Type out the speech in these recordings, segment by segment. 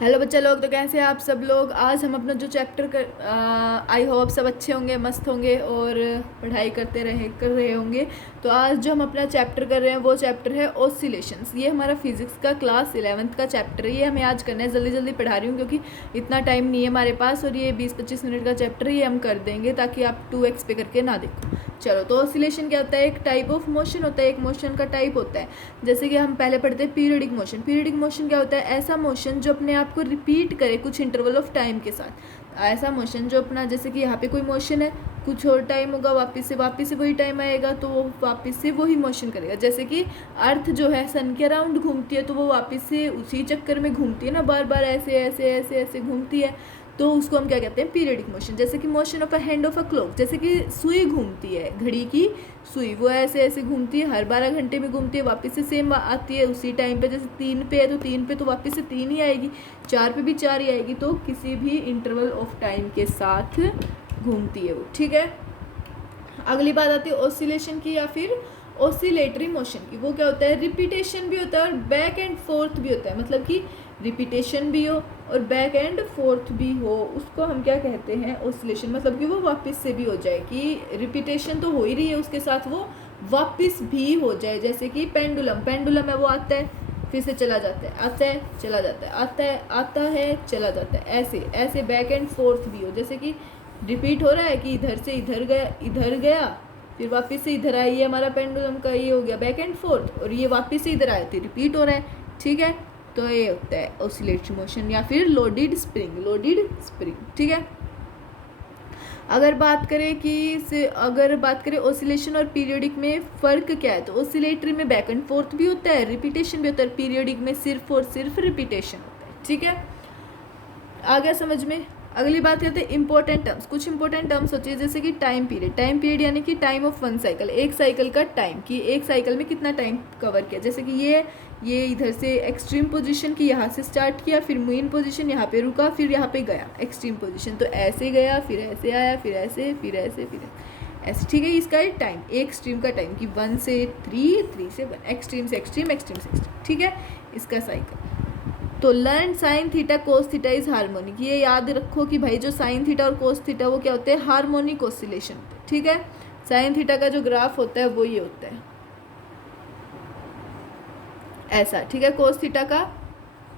Hello बच्चा लोग, तो कैसे हैं आप सब लोग। आज हम अपना जो चैप्टर कर आई होप सब अच्छे होंगे, मस्त होंगे और पढ़ाई कर रहे होंगे। तो आज जो हम अपना चैप्टर कर रहे हैं वो चैप्टर है ऑसिलेशंस। ये हमारा फिजिक्स का क्लास 11th का चैप्टर है। ये हमें आज करना है, जल्दी जल्दी पढ़ा रही हूँ क्योंकि इतना टाइम नहीं है हमारे पास, और ये 20-25 मिनट का चैप्टर है, ये हम कर देंगे ताकि आप 2x पे करके ना देखो। चलो, तो ऑसिलेशन क्या होता है? एक टाइप ऑफ मोशन होता है, एक मोशन का टाइप होता है। जैसे कि हम पहले पढ़ते हैं पीरियडिक मोशन। पीरियडिक मोशन क्या होता है? ऐसा मोशन जो अपने आप को रिपीट करे कुछ इंटरवल ऑफ टाइम के साथ। ऐसा मोशन जो अपना, जैसे कि यहाँ पे कोई मोशन है, कुछ और टाइम होगा, वापस से वही टाइम आएगा, तो वो वापस से वही मोशन करेगा। जैसे कि अर्थ जो है सन के अराउंड घूमती है, तो वो वापस से उसी चक्कर में घूमती है ना, बार बार ऐसे ऐसे ऐसे ऐसे घूमती है, तो उसको हम क्या कहते हैं? Periodic motion. जैसे कि motion of a hand of a clock, जैसे कि सुई घूमती है, घड़ी की सुई, वो ऐसे ऐसे घूमती है, हर 12 घंटे में घूमती है, वापस से सेम आती है उसी टाइम पे। जैसे 3 पे है तो 3 पे तो वापस से 3 ही आएगी, 4 पे भी 4 ही आएगी, तो किसी भी इंटरवल ऑफ टाइम के साथ घूमती है वो, ठीक है। अगली बात आती है ऑसिलेशन की या फिर ऑसिलेटरी मोशन की। वो क्या होता है? रिपीटेशन भी होता है और बैक एंड फोर्थ भी होता है। मतलब कि रिपीटेशन भी हो और बैक एंड फोर्थ भी हो, उसको हम क्या कहते हैं? ऑसिलेशन। मतलब कि वो वापस से भी हो जाए, कि रिपीटेशन तो हो ही रही है, उसके साथ वो वापस भी हो जाए। जैसे कि पेंडुलम, पेंडुलम है, वो आता है फिर से चला जाता है, आता है चला जाता है, आता है चला जाता है, ऐसे ऐसे बैक एंड फोर्थ भी हो। जैसे कि रिपीट हो रहा है कि इधर से इधर गया, फिर वापस से इधर आई, ये हमारा पेंडुलम का ये हो गया बैक एंड फोर्थ, और ये वापस से इधर आए थे, रिपीट हो रहा है, ठीक है। तो ये होता है ऑसिलेटरी मोशन या फिर लोडेड स्प्रिंग, ठीक है। अगर बात करें ऑसिलेशन और पीरियडिक में फ़र्क क्या है, तो ऑसिलेटरी में बैक एंड फोर्थ भी होता है, रिपीटेशन भी होता है, पीरियडिक में सिर्फ और सिर्फ रिपीटेशन होता है, ठीक है। आ गया समझ में? अगली बात कहते हैं इंपॉर्टेंट टर्म्स। कुछ इंपॉर्टेंट टर्म्स होती है, जैसे कि टाइम पीरियड। टाइम पीरियड यानी कि टाइम ऑफ वन साइकिल, एक साइकिल का टाइम, कि एक साइकिल में कितना टाइम कवर किया। जैसे कि ये इधर से एक्सट्रीम पोजीशन की, यहाँ से स्टार्ट किया, फिर मीन पोजीशन, यहाँ पे रुका, फिर यहाँ पे गया एक्सट्रीम पोजीशन, तो ऐसे गया, फिर ऐसे आया, फिर ऐसे, फिर ऐसे, फिर ऐसे, ठीक है। इसका एक टाइम, एक एक्सट्रीम का टाइम, कि 1 से 3, 3 से 1, एक्सट्रीम से एक्सट्रीम, एक्सट्रीम से एक्सट्रीम, ठीक है, इसका साइकिल। तो learn sine theta cos theta is harmonic. ये याद रखो कि भाई जो साइन थीटा और कोस थीटा वो क्या होते हैं? हार्मोनिक ऑसिलेशन, ठीक है। साइन थीटा का जो ग्राफ होता है वो ये होता है ऐसा, ठीक है। कोस थीटा का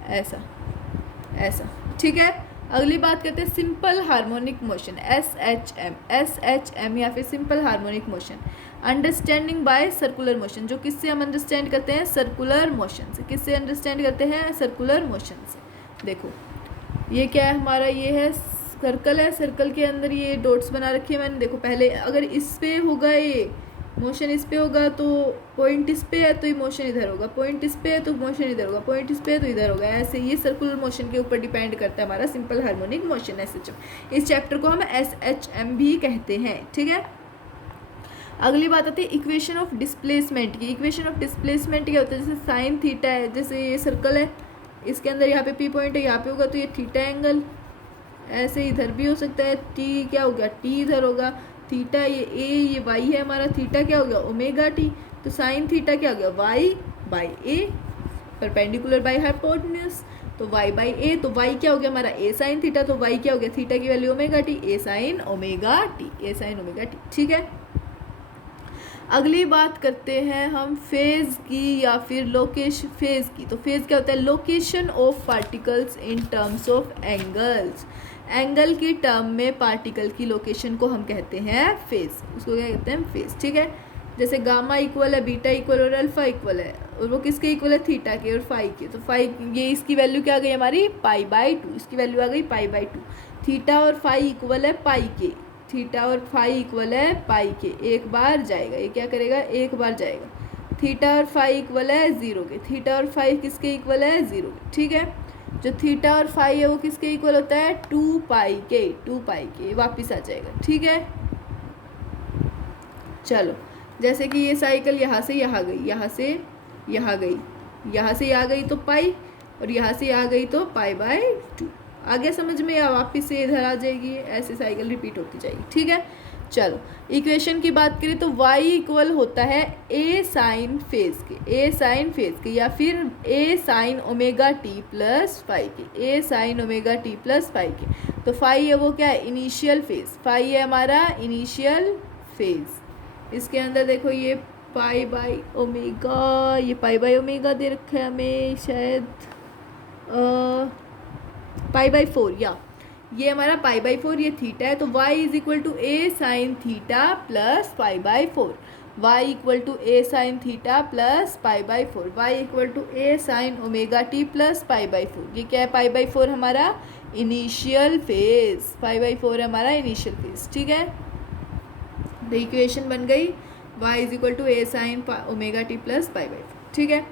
ऐसा ऐसा, ठीक है। अगली बात करते हैं सिंपल हार्मोनिक मोशन, SHM या फिर simple harmonic motion. Understanding by circular motion, जो किससे हम अंडरस्टैंड करते हैं? सर्कुलर मोशन से। किससे अंडरस्टैंड करते हैं? सर्कुलर मोशन से। देखो ये क्या है हमारा? ये है सर्कल है, सर्कल के अंदर ये डॉट्स बना रखी है मैंने। देखो पहले अगर इस पे होगा, ये मोशन इस पे होगा, तो पॉइंट इस पे है तो ये मोशन इधर होगा, पॉइंट इस पे है तो मोशन इधर होगा, पॉइंट इस पे है तो इधर होगा, ऐसे ये सर्कुलर मोशन के ऊपर डिपेंड करता है हमारा सिंपल हार्मोनिक मोशन, SHM। इस चैप्टर को हम SHM भी कहते हैं, ठीक है। अगली बात आती है इक्वेशन ऑफ डिस्प्लेसमेंट की। इक्वेशन ऑफ डिस्प्लेसमेंट क्या होता है? जैसे साइन थीटा है, जैसे ये सर्कल है, इसके अंदर यहाँ पे P पॉइंट है, यहाँ पे होगा तो ये थीटा एंगल, ऐसे इधर भी हो सकता है, T क्या हो गया? T इधर होगा, थीटा ये A, ये Y है हमारा, थीटा क्या हो गया? Omega T। तो साइन थीटा क्या हो गया? Y by A, perpendicular by hypotenuse, तो Y बाई A, तो Y क्या हो गया हमारा? A साइन थीटा, तो Y क्या हो गया? थीटा की value omega T, A sine omega T, ठीक है। अगली बात करते हैं हम फेज की या फिर लोकेशन। फेज की, तो फेज क्या होता है? Location of particles in terms of angles. Angle की टर्म में पार्टिकल की लोकेशन को हम कहते हैं फेज, उसको क्या कहते हैं? फेज, ठीक है। जैसे गामा इक्वल है, बीटा इक्वल और अल्फा इक्वल है, और वो किसके इक्वल है? थीटा के और फाई के। तो फाई, ये इसकी वैल्यू क्या आ गई हमारी? π/2, इसकी वैल्यू आ गई π/2। थीटा और फाई इक्वल है पाई के, थीटा और फाई इक्वल है पाई के, एक बार जाएगा, ये क्या करेगा? एक बार जाएगा। थीटा और फाई इक्वल है 0 के, थीटा और फाई किसके इक्वल है? 0 के, ठीक है। जो थीटा और फाई है वो किसके इक्वल होता है? 2 पाई के, वापिस आ जाएगा, ठीक है। चलो, जैसे कि ये साइकिल यहाँ से यहाँ गई, यहाँ से यहाँ गई, यहाँ से यहाँ गई तो पाई, और यहाँ से यहाँ गई तो π/2। आगे समझ में? या वापस से इधर आ जाएगी, ऐसे साइकिल रिपीट होती जाएगी, ठीक है। चलो इक्वेशन की बात करें तो y इक्वल होता है a साइन फेज के या फिर a sine omega T plus phi के, a sine omega T plus phi के। तो फाई है वो क्या है, इनिशियल फेज, फाई है हमारा इनिशियल फेज। इसके अंदर देखो ये पाई बाई ओमेगा, ये पाई बाई ओमेगा दे रखा है हमें शायद पाई बाई 4, या ये हमारा पाई बाई 4, ये थीटा है। तो y is equal to a sine theta plus pi by 4, y equal to a sine theta plus pi by 4, y equal to a sine omega T plus pi by 4। ये क्या है, पाई by 4 हमारा initial phase, pi by 4 हमारा initial phase, ठीक है। तो equation बन गई y is equal to a sine omega T plus pi by 4, ठीक है।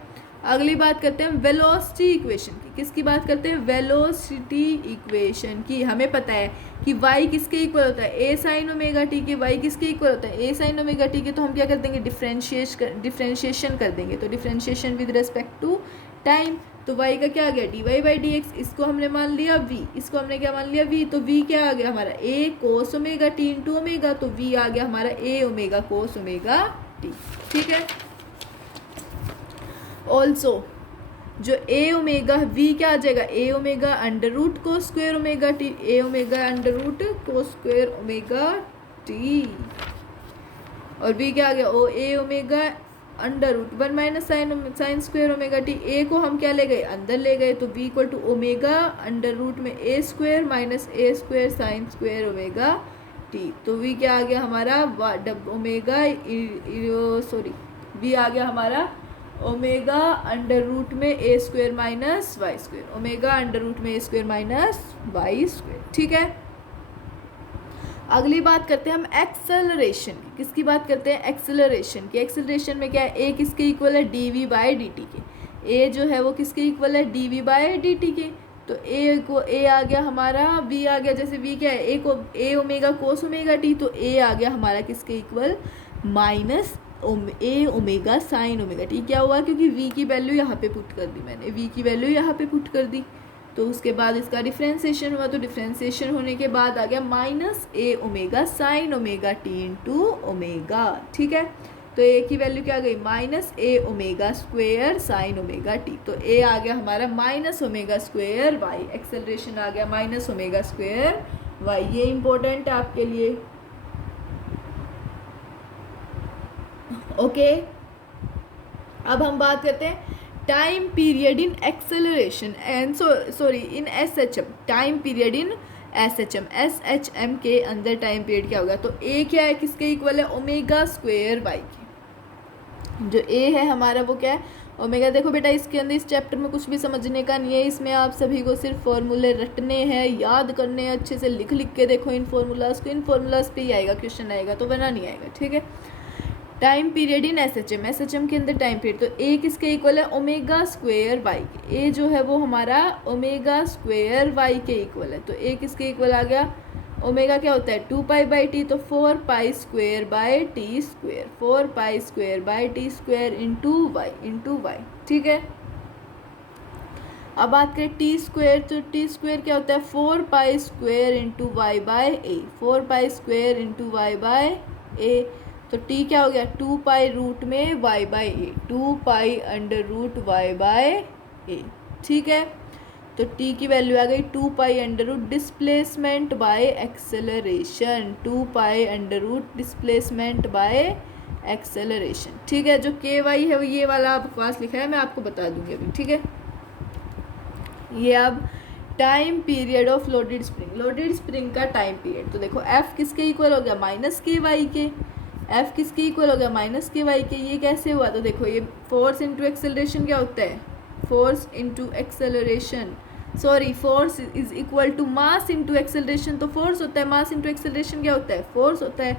अगली बात करते हैं वेलोसिटी इक्वेशन की। किसकी बात करते हैं, वेलोसिटी इक्वेशन की। हमें पता है कि y किसके इक्वल होता है, a साइन ओमेगा टी के। y किसके इक्वल होता है, a साइन ओमेगा टी के। तो हम क्या कर देंगे, डिफ्रेंशिएशन कर देंगे। तो differentiation with respect to time. तो y का क्या आ गया, d y by d x, इसको हमने मान लिया v, इसको हमने क्या मान लिया v। तो v क्या आ गया हमारा, a cos omega T into omega. तो v आ गया हमारा a omega cos omega T, ठीक है। ऑल्सो जो a ओमेगा v क्या आ जाएगा, a ओमेगा अंडर रूट को square omega t, a omega under root को स्क्वेयर ओमेगा टी। और v क्या आ गया, oh a omega under root 1 minus sine square omega t. a को हम क्या ले गए, अंदर ले गए। तो v equal to omega under root में a square minus a square sine square omega T. तो v क्या आ गया हमारा, ओमेगा सॉरी v आ गया हमारा ओमेगा अंडर रूट में a square minus y square, omega under root में a square minus y square, ठीक है। अगली बात करते हैं हम एक्सेलरेशन की। किसकी बात करते हैं, एक्सेलरेशन की। एक्सेलरेशन में क्या है, a किसके इक्वल है, d v by d t के। a जो है वो किसके इक्वल है, d v by d t के। तो a को a आ गया हमारा, v आ गया, जैसे v क्या है, a को a omega cos omega T. तो a आ गया हमारा किसके equal, minus a omega sine omega T. क्या हुआ, क्योंकि v की वैल्यू यहाँ पे पुट कर दी मैंने, v की वैल्यू यहाँ पे पुट कर दी। तो उसके बाद इसका डिफ्रेंसिएशन हुआ। तो डिफ्रेंसिएशन होने के बाद आ गया minus a omega sine omega T into omega, ठीक है। तो a की वैल्यू क्या आ गई, minus a omega square sine omega T. तो a आ गया हमारा minus omega square y, acceleration आ गया माइनस ओमेगा स्क्वेयर y। ये इंपॉर्टेंट है आपके लिए, ओके। अब हम बात करते हैं time period in acceleration and sorry in SHM, time period in SHM. SHM के अंदर टाइम पीरियड क्या होगा, तो ए क्या है, किसके इक्वल है, ओमेगा स्क्वेयर वाई के। जो ए है हमारा वो क्या है, ओमेगा। देखो बेटा इसके अंदर इस चैप्टर में कुछ भी समझने का नहीं है, इसमें आप सभी को सिर्फ फॉर्मूले रटने हैं, याद करने हैं, अच्छे से लिख लिख के देखो इन फॉर्मूलाज को। इन फॉर्मूलाज पे ही आएगा क्वेश्चन आएगा, तो वरना नहीं आएगा, ठीक है। Time period in SHM, SHM के अंदर टाइम पीरियड। तो ए किसके इक्वल है, ओमेगा स्क्वेयर वाई के। ए जो है वो हमारा ओमेगा स्क्वेयर वाई के इक्वल है। तो ए किसके इक्वल आ गया, ओमेगा क्या होता है, 2 पाई बाई टी। तो 4 pi square by T square, 4 pi square by T square into Y, ठीक है। अब बात करें टी स्क्वेयर, तो टी स्क्वेयर क्या होता है, 4 pi square into Y by A, 4 pi square into Y by A. तो टी क्या हो गया, 2 पाई रूट में Y by A, 2 pi under root Y by A, ठीक है। तो टी की वैल्यू आ गई 2 pi under root displacement by acceleration, 2 pi under root displacement by acceleration, ठीक है। जो के वाई है वो ये वाला आपके पास लिखा है, मैं आपको बता दूंगी अभी, ठीक है। ये अब time period of loaded spring का टाइम पीरियड। तो देखो एफ किसके इक्वल हो गया, माइनस के वाई के। एफ किसके इक्वल हो गया, माइनस के वाई के। ये कैसे हुआ, तो देखो ये फोर्स इंटू एक्सेलरेशन क्या होता है, force into acceleration, sorry force is equal to mass into acceleration. तो फोर्स होता है, मास इंटू एक्सेलरेशन क्या होता है, फोर्स होता है।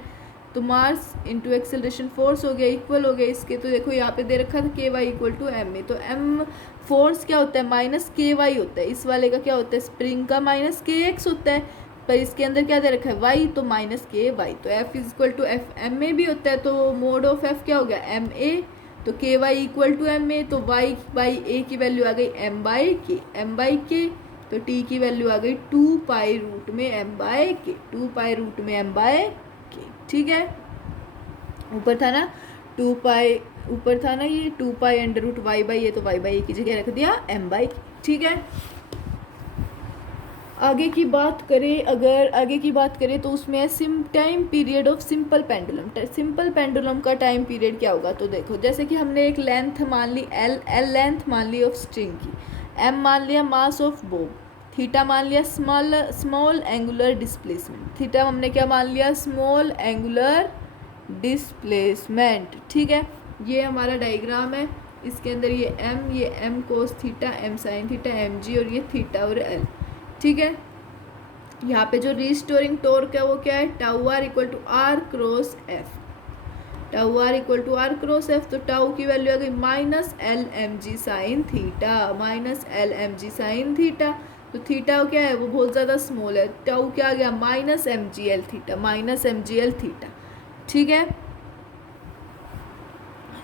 तो मास इंटू एक्सेलरेशन फोर्स हो गया, इक्वल हो गया इसके। तो देखो यहाँ पे दे रखा था के वाई इक्वल टू एम में। तो एम फोर्स क्या होता है, माइनस के वाई होता है। इस वाले का क्या होता है, स्प्रिंग का माइनस के एक्स होता है, पर इसके अंदर क्या दे रखा है, वाई, तो माइनस के वाई। तो f is equal to f m में भी होता है। तो मोड ऑफ एफ क्या हो गया, एम ए। तो k y equal to m a. तो वाई बाई ए की वैल्यू आ गई m by k, m by k. तो टी की वैल्यू आ गई 2 पाई रूट में m by k, 2 pi root में एम बाय के, ठीक है, ऊपर था ना 2 पाई, ऊपर था ना ये 2 pi under root y by, ये तो वाई बाई की जगह रख दिया एम बाई, ठीक है। आगे की बात करें, अगर आगे की बात करें तो उसमें है time period of simple pendulum. Simple pendulum का टाइम पीरियड क्या होगा, तो देखो जैसे कि हमने एक लेंथ मान ली एल लेंथ मान ली ऑफ स्ट्रिंग की, एम मान लिया मास ऑफ बोब, थीटा मान लिया स्मॉल एंगुलर डिस्प्लेसमेंट, थीटा हमने क्या मान लिया, स्मॉल एंगुलर डिस्प्लेसमेंट, ठीक है। ये हमारा डायग्राम है, इसके अंदर ये m cos theta, m sine theta, m g, और ये थीटा और एल, ठीक है। यहाँ पे जो रीस्टोरिंग टॉर्क है वो क्या है, tau r equal to r cross f, tau r equal to r cross f, तो टाउ की वैल्यू आ गई minus l m g sine theta, minus l m g sine theta, तो थीटा क्या है वो बहुत ज़्यादा स्मॉल है, टाउ क्या आ गया माइनस एम जी एल थीटा, माइनस एम जी एल थीटा, ठीक है।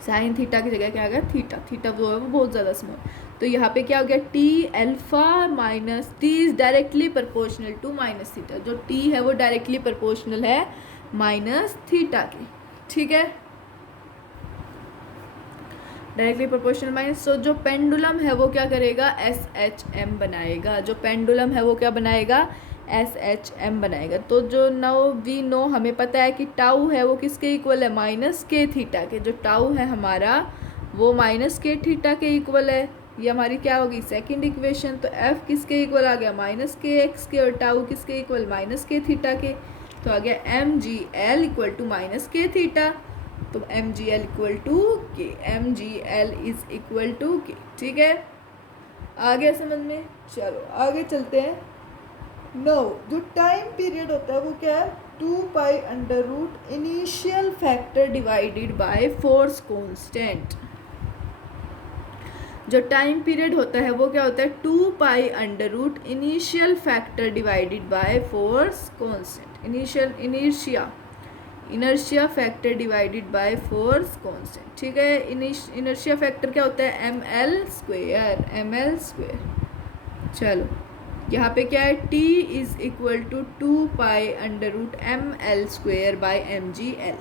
साइन थीटा की जगह क्या आ गया थीटा, थीटा जो है वो बहुत ज़्यादा स्मॉल, तो यहाँ पे क्या हो गया t alpha minus t is directly proportional to minus theta, जो टी है वो डायरेक्टली प्रोपोर्शनल है माइनस थीटा के, ठीक है, डायरेक्टली प्रोपोर्शनल माइनस। तो जो पेंडुलम है वो क्या करेगा, एस एच एम बनाएगा, जो पेंडुलम है वो क्या बनाएगा, एस एच एम बनाएगा। तो जो नो हमें पता है कि टाउ है वो किसके इक्वल है, माइनस के थीटा के, जो टाउ है हमारा वो माइनस के थीटा के इक्वल है, ये हमारी क्या होगी सेकंड इक्वेशन। तो एफ किसके इक्वल आ गया, माइनस के एक्स के, और टाउ किसके इक्वल, माइनस के थीटा के, तो आ गया M ji L equal to minus K theta, तो M ji L equal to K, M ji L is equal to K, ठीक है, आ गया समझ में। चलो आगे चलते हैं। नो जो टाइम पीरियड होता है वो क्या है, 2 pi under root initial factor divided by force constant. जो टाइम पीरियड होता है वो क्या होता है, 2 pi under root initial factor divided by force constant, inertia factor divided by force constant, ठीक है। इनर्शिया फैक्टर क्या होता है, एम एल स्क्वेयर। चलो यहाँ पे क्या है, T is equal to 2 pi under root M L square by M ji L,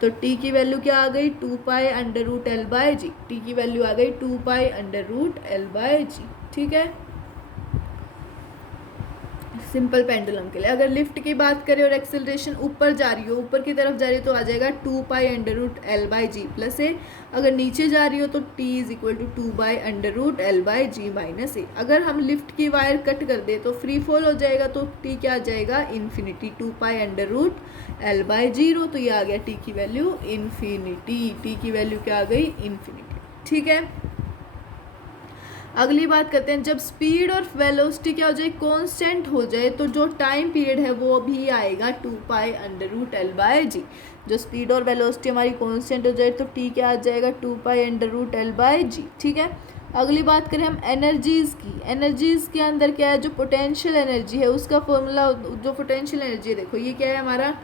तो टी की वैल्यू क्या आ गई, 2 pi under root L by G, T की वैल्यू आ गई 2 pi under root L by G, ठीक है। सिंपल पेंडुलम के लिए अगर लिफ्ट की बात करें और एक्सेलरेशन ऊपर जा रही हो, ऊपर की तरफ जा रही हो तो आ जाएगा 2 pi under root L by G plus A, अगर नीचे जा रही हो तो T is equal to 2 by under root L by G minus A. अगर हम लिफ्ट की वायर कट कर दे तो फ्री फॉल हो जाएगा, तो टी क्या आ जाएगा infinity, 2 pi under root L by zero, तो ये आ गया टी की वैल्यू इन्फिनिटी, टी की वैल्यू क्या आ गई इन्फिनिटी, ठीक है। अगली बात करते हैं, जब स्पीड और वेलोसिटी क्या हो जाए, कांस्टेंट हो जाए, तो जो टाइम पीरियड है वो भी आएगा 2 pi under root L by G. जो स्पीड और वेलोसिटी हमारी कांस्टेंट हो जाए तो टी क्या आ जाएगा 2 pi under root L by G, ठीक है। अगली बात करें हम एनर्जीज़ की, एनर्जीज़ के अंदर क्या है, जो पोटेंशियल एनर्जी है उसका फॉर्मूला, जो पोटेंशियल एनर्जी है देखो ये क्या है हमारा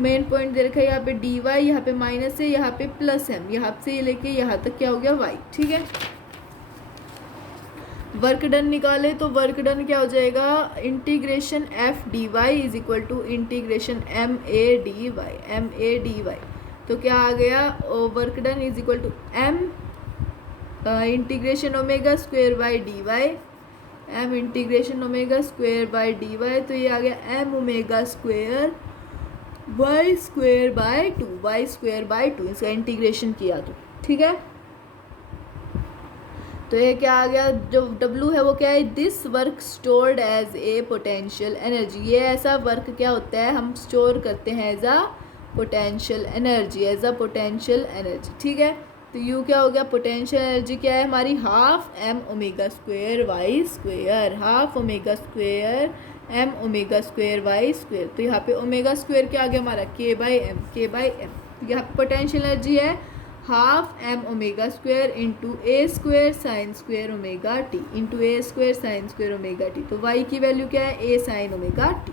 मेन पॉइंट दे रखा है, यहाँ पे डी वाई, यहाँ पे माइनस है, यहाँ पे प्लस एम, यहाँ से लेके यहाँ तक क्या हो गया वाई, ठीक है। वर्क डन निकाले तो वर्क डन क्या हो जाएगा, integration F D Y is equal to integration M A D Y, तो क्या आ गया, work done is equal to M integration omega square by D Y, M integration omega square by D Y, तो ये आ गया M omega square Y square by two, इसका integration किया तो, ठीक है। तो ये क्या आ गया, जो W है वो क्या है, this work stored as a potential energy, ये ऐसा वर्क क्या होता है हम स्टोर करते हैं एज अ पोटेंशियल एनर्जी, ठीक है। तो U क्या हो गया, पोटेंशियल एनर्जी क्या है हमारी, half M omega square Y square, half omega square M omega square Y square, तो यहाँ पे ओमेगा स्क्वेयर क्या आ गया हमारा के बाई एम, यहाँ पे पोटेंशियल एनर्जी है half M omega square into A square sine square omega T, तो वाई की वैल्यू क्या है, ए साइन ओमेगा टी,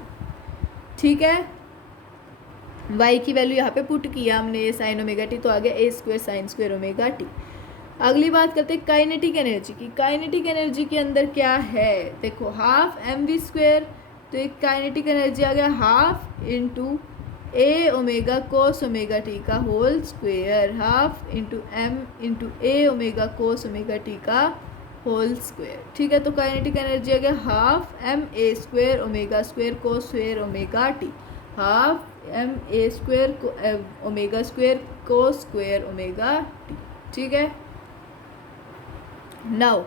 ठीक है। वाई की वैल्यू यहाँ पे पुट किया हमने ए साइन ओमेगा टी, तो आ गया A square sine square omega T. अगली बात करते हैं काइनेटिक एनर्जी की, काइनेटिक एनर्जी के अंदर क्या है देखो, हाफ एम वी स्क्वेयर, तो एक काइनेटिक एनर्जी आ गया half into A omega cos omega T का whole square, half into M into A omega cos omega T का होल स्क्वेयर। ठीक है, तो काइनेटिक एनर्जी आ गया half M A square omega square cos square omega T, half M A square omega square cos square omega T. ठीक है, now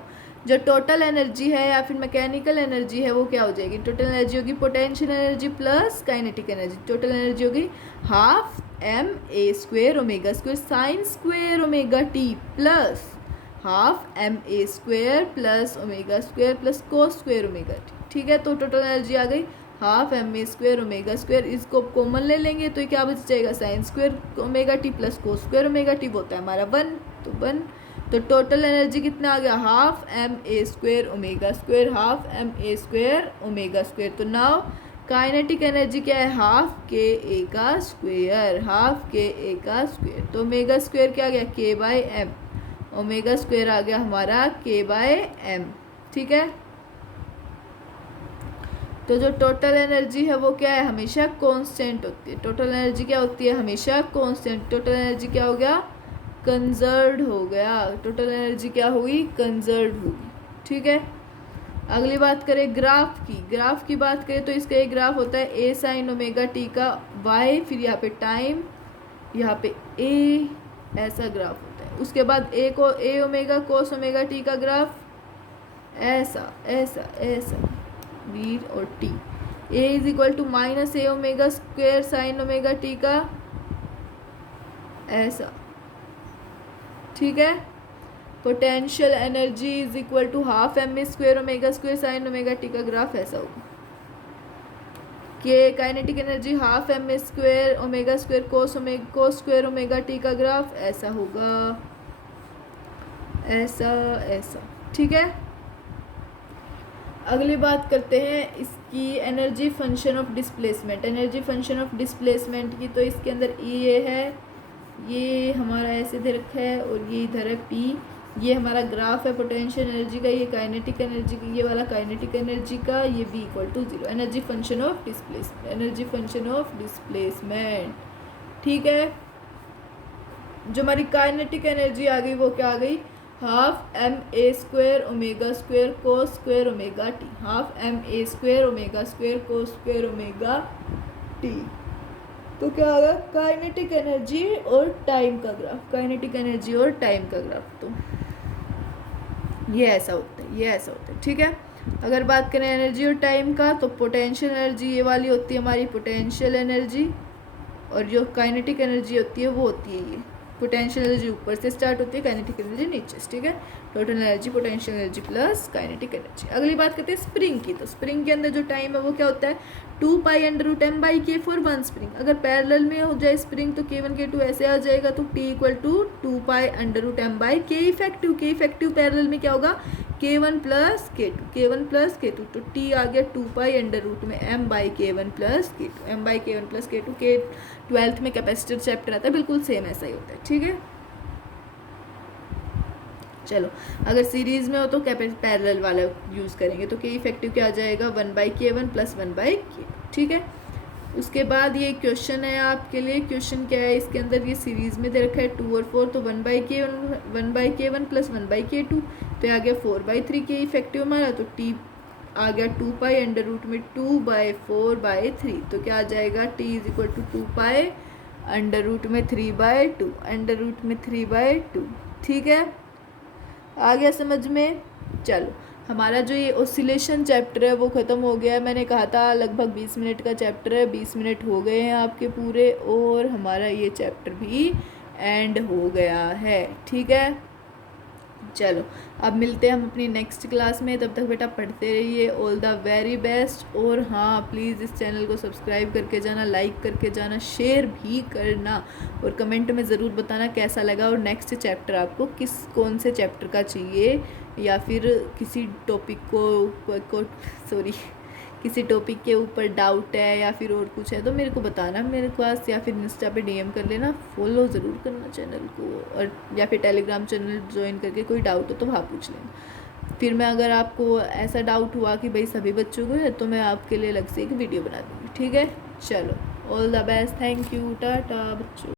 जो total energy है या फिर मैकेनिकल एनर्जी है वो क्या हो जाएगी, टोटल एनर्जी होगी potential energy plus kinetic energy. Total energy होगी half M A square omega square sine square omega T plus half M A square plus omega square plus cos square omega T. ठीक है, तो total energy आ गई half M A square omega square, इसको common ले लेंगे तो क्या बच जाएगा sine square omega T plus cos square omega T, वो होता है हमारा 1, तो 1। तो टोटल एनर्जी कितना आ गया half M A square omega square, half M A square omega square. तो नाउ काइनेटिक एनर्जी क्या है हाफ के ए का स्क्वेयर, हाफ के ए का स्क्वेयर। तो ओमेगा स्क्वेयर क्या आ गया के बाय एम, ओमेगा स्क्वेयर आ गया हमारा के बाय एम। ठीक है, तो जो टोटल एनर्जी है वो क्या है हमेशा कांस्टेंट होती है। टोटल एनर्जी क्या होती है हमेशा कांस्टेंट। टोटल एनर्जी क्या हो गया कंजर्व्ड हो गया, टोटल एनर्जी क्या हुई कंजर्व्ड होगी। ठीक है, अगली बात करें ग्राफ की। ग्राफ की बात करें तो इसका एक ग्राफ होता है ए साइन ओमेगा टी का वाई, फिर यहाँ पे टाइम, यहाँ पे ए, ऐसा ग्राफ होता है। उसके बाद ए को A omega cos omega T का ग्राफ ऐसा ऐसा ऐसा बी और T, A is equal to minus A omega square sine omega T का ऐसा। ठीक है, potential energy is equal to half M A square omega square sine omega T का ग्राफ ऐसा होगा। के kinetic energy half M A square omega square cos square omega T का graph ऐसा होगा, ऐसा ऐसा। ठीक है, अगली बात करते हैं इसकी energy function of displacement. Energy function of displacement की तो इसके अंदर ये है, ये हमारा ऐसे दे रखा है और ये इधर है पी, ये हमारा ग्राफ है पोटेंशियल एनर्जी का, ये काइनेटिक एनर्जी का, ये वाला काइनेटिक एनर्जी का, ये v equal to 0। Energy function of displacement, energy function of displacement. ठीक है, जो हमारी काइनेटिक एनर्जी आ गई वो क्या आ गई half M A square omega square cos square omega T, half M A square omega square cos square omega T. तो क्या होगा काइनेटिक एनर्जी और टाइम का ग्राफ, काइनेटिक एनर्जी और टाइम का ग्राफ। तो ये ऐसा होता है, ये ऐसा होता है। ठीक है, अगर बात करें एनर्जी और टाइम का तो पोटेंशियल एनर्जी ये वाली होती है हमारी पोटेंशियल एनर्जी, और जो काइनेटिक एनर्जी होती है वो होती है ये पोटेंशियल एनर्जी ऊपर से स्टार्ट होती है, काइनेटिक एनर्जी नीचे से। ठीक है, total energy potential energy plus kinetic energy. अगली बात करते हैं स्प्रिंग की। तो स्प्रिंग के अंदर जो टाइम है वो क्या होता है 2 pi under root M by K for 1 spring. अगर पैरेलल में हो जाए स्प्रिंग तो K1 K2 ऐसे आ जाएगा, तो T equal to 2 pi under root M by K effective. K effective parallel में क्या होगा K1 plus K2, K1 plus K2, तो T आ गया 2 पाई अंडर रूट में M by K1 plus K2, M by K1 plus K2। के 12th में capacitor chapter आता है, बिल्कुल सेम ऐसा ही होता है। ठीक है, चलो अगर सीरीज में हो तो पैरेलल वाला यूज़ करेंगे, तो के इफेक्टिव क्या आ जाएगा 1 by K1 plus 1 by K2। ठीक है, उसके बाद ये क्वेश्चन है आपके लिए। क्वेश्चन क्या है इसके अंदर, ये सीरीज में दे रखा है 2 और 4, तो 1 by K1 plus 1 by K2, तो आ गया 4 बाई 3 के इफेक्टिव हमारा। तो T आ गया 2 पाई अंडर रूट में 2 बाई 4 बाई 3, तो क्या आ जाएगा T is equal to 2 pi under root में 3 बाई 2, अंडर रूट में 3 बाई 2। ठीक है, आ गया समझ में। चलो हमारा जो ये ऑसिलेशन चैप्टर है वो ख़त्म हो गया है। मैंने कहा था लगभग 20 मिनट का चैप्टर है, 20 मिनट हो गए हैं आपके पूरे, और हमारा ये चैप्टर भी एंड हो गया है। ठीक है, चलो अब मिलते हैं हम अपनी नेक्स्ट क्लास में। तब तक बेटा पढ़ते रहिए। All the very best. और हाँ, प्लीज़ इस चैनल को सब्सक्राइब करके जाना, लाइक करके जाना, शेयर भी करना, और कमेंट में ज़रूर बताना कैसा लगा, और नेक्स्ट चैप्टर आपको कौन से चैप्टर का चाहिए, या फिर किसी टॉपिक को किसी टॉपिक के ऊपर डाउट है या फिर और कुछ है तो मेरे को बताना मेरे पास, या फिर इंस्टा पे डीएम कर लेना। फॉलो ज़रूर करना चैनल को, और या फिर टेलीग्राम चैनल ज्वाइन करके कोई डाउट हो तो वहाँ पूछ लेना। फिर मैं अगर आपको ऐसा डाउट हुआ कि भाई सभी बच्चों को है तो मैं आपके लिए अलग से एक वीडियो बना दूँगी। ठीक है, चलो। All the best, thank you, Tata बच्चों।